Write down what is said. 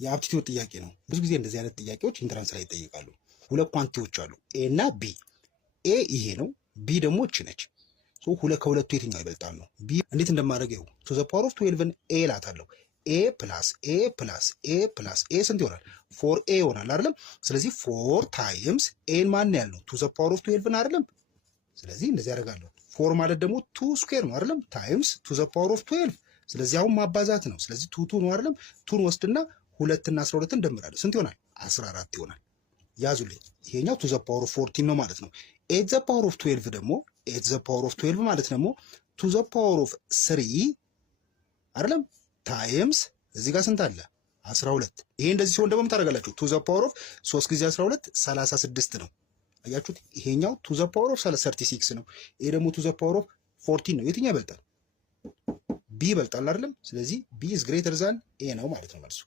የአፕቲቲዩድ ጥያቄ ነው። ብዙ ጊዜ እንደዚህ አይነት ጥያቄዎች ኢንትራንስ ላይ ይጠይቃሉ። ሁለት ኳንቲቲዎች አሉ ኤ እና ቢ። ኤ ይሄ ነው፣ ቢ ደግሞ እቺ ነች። ከሁለቱ የትኛው ይበልጣል ነው። ቢ እንዴት እንደማደርገው ቱ ዘ ፓወር ኦፍ 12ን ኤ ላታለሁ። ኤ ፕላስ ኤ ፕላስ ኤ ፕላስ ኤ ስንት ይሆናል? 4 ኤ ይሆናል አይደለም? ስለዚህ 4 ታይምስ ኤን ማን ያልነው ቱ ዘ ፓወር ኦፍ 12 አይደለም? ስለዚህ እንደዚህ ያደርጋለሁ። 4 ማለት ደግሞ 2 ስኩዌር ነው አይደለም? ታይምስ ቱ ዘ ፓወር ኦፍ 12። ስለዚህ አሁን ማባዛት ነው። ስለዚህ 2 ነው አይደለም? 2ን ወስድና 2 እና 12 እንደምራለሁ። ስንት ይሆናል? 14 ይሆናል። ያዙልኝ። ይሄኛው ቱ ዘ ፓወር ኦፍ 14 ነው ማለት ነው። ኤት ዘ ፓወር ኦፍ 12 ደግሞ ኤት ዘ ፓወር ኦፍ 12 ማለት ደግሞ ቱ ዘ ፓወር ኦፍ 3 አይደለም? ታይምስ እዚህ ጋር ስንት አለ? 12። ይሄ እንደዚህ ሲሆን ደግሞ ታደርጋላችሁ ቱ ዘ ፓወር ኦፍ 3 ጊዜ 12 36 ነው። አያችሁት? ይሄኛው ቱ ዘ ፓወር ኦፍ 36 ነው። ይሄ ደግሞ ቱ ዘ ፓወር ኦፍ 14 ነው። የትኛው ይበልጣል? ቢ ይበልጣል አይደለም? ስለዚህ ቢ ኢዝ ግሬተር ዛን ኤ ነው ማለት ነው መልሱ።